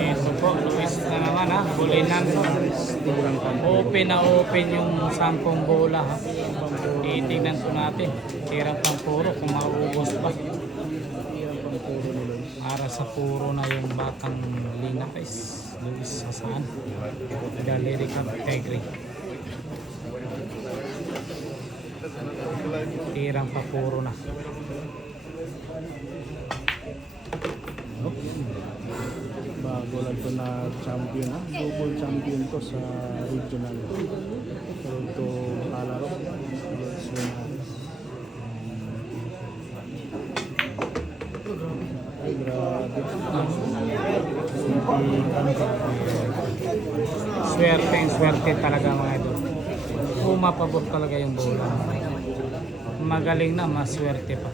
Ito po, Luis na naman ha. Bulinan po. Open na open yung 10 bola ha. Titignan po natin. Hirap ng puro kung maubos pa. Para sa puro na yung batang Linakis. Luis Hassan. Galeri Categori. Tirang pa puro na. Bago lang ito na champion ha. Double champion to sa regional. Toronto Alaro. Ay grabe. Swerte talaga mga idol. Pumapabot talaga yung bola. Magaling na, maswerte pa.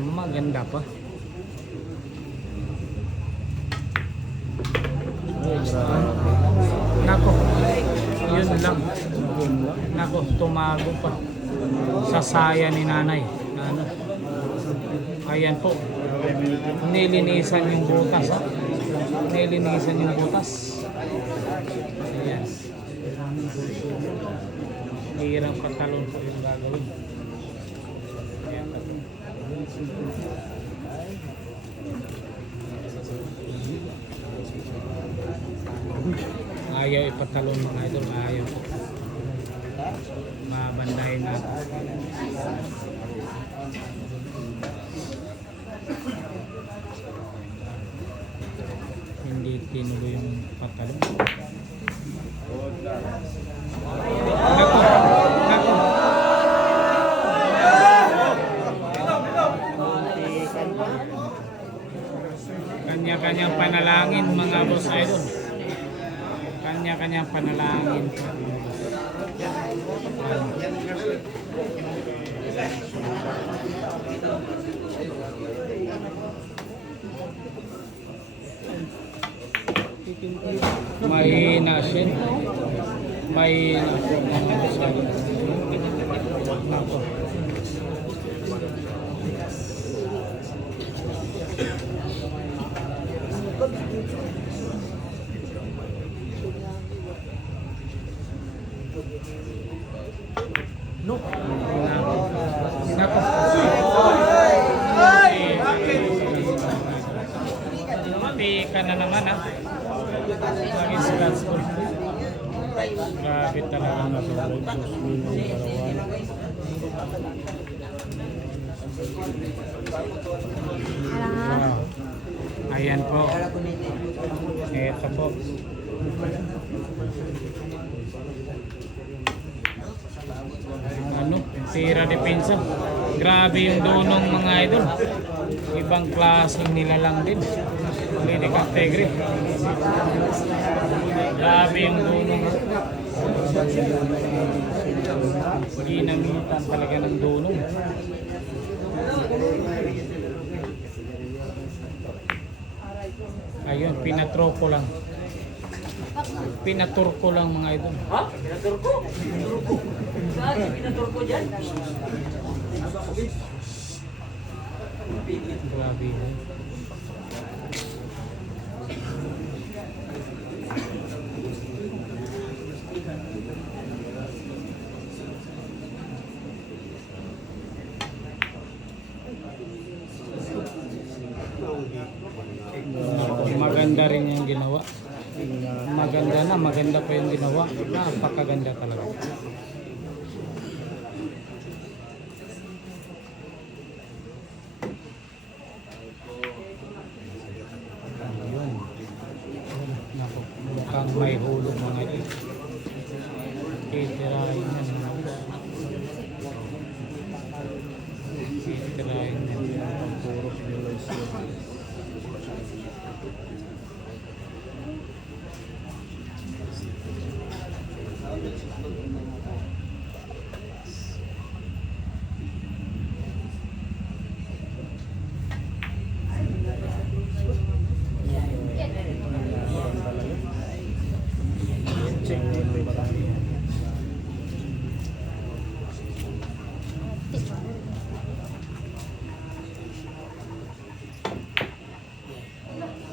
Maganda pa. Nako, yun lang. Nako, tumago pa. Sa saya ni nanay. Ano? Ayan po. Nilinisan yung butas. Ha? Nilinisan yung butas. Ayan. Hirang patalon po yung gagawin. Ayan. Ayaw ipatalon mga idol. Ayaw. Mabandahin natin. Hindi tinuloy yung patalon. Nako. Nako. Kanya-kanyang panalangin mga boss idol. Kanya-kanyang panalangin. Mahina siya. Mahina po mga boss idol. Nako. No. Nako. Mati ka na naman ha. Lagi sila school. Grabe talaga na sa Ayan po. Ito po. Ano? Tira depensa. Grabe yung dunong mga idol. Ibang klaseng nilalang din. Galeri Categori. Grabe yung dunong. Ginamitan talaga ng dunong. Ayun, pinatroko lang. Pinaturko lang mga idol. Ha? Pinaturko? Pinaturko? Saan yung pinaturko dyan? Grabe. Maganda rin yung ginawa. Maganda pa yung ginawa. Napakaganda talaga. Ayun. Naku, mukhang may hulog mga ito. Titirahin yan. Titirahin yan. Puro Pinoy siya.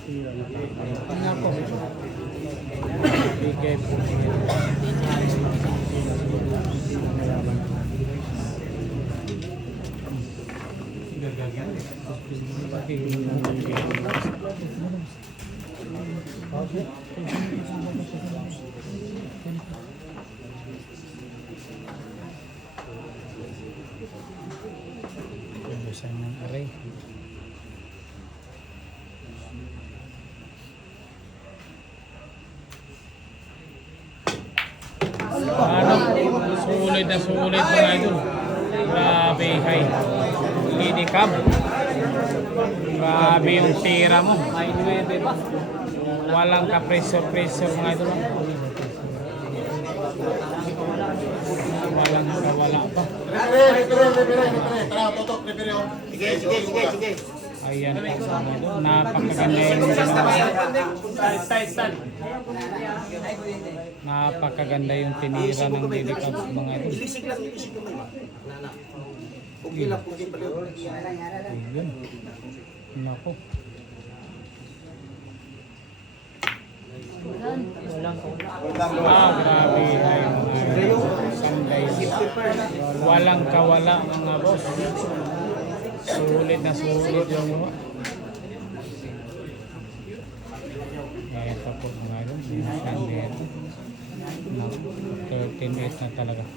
Sira na tayo. Nga po. Bigay po. Mayaman. Lubusan ng aray. Sulit mga idol. Grabe, hay. Lady Cab. Grabe yung tira mo. May 9 pa. Walang ka-pressure mga idol. Walang wala pa. Ayan po mga idol. Napakaganda yung napakaganda yung tinira ng Lady Cab mga idol. Ayun. Nako. Grabe ay mga idol. Sanday. Walang kawala mga boss. Sulit na sulit yung mga. Ayan pa po mga idol. Sanday. 13-8 na talaga.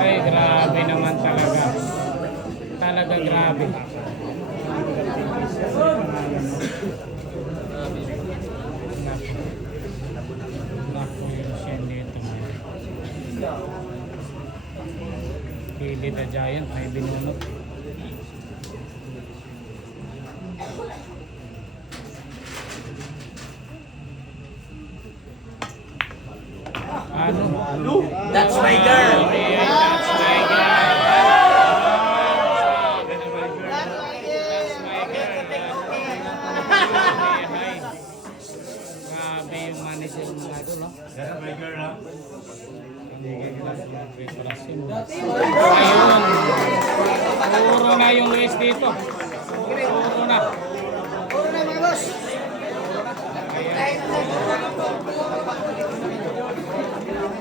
Ay, grabe naman talaga. Talaga grabe. Naku yung siya nito. Kili the Giant may binunot. Ano? That's my girl. That's my girl. Grabe yung manager ng mga idol, no? That's my girl, ha? Ayun. Puro na yung Luis dito. Puro na.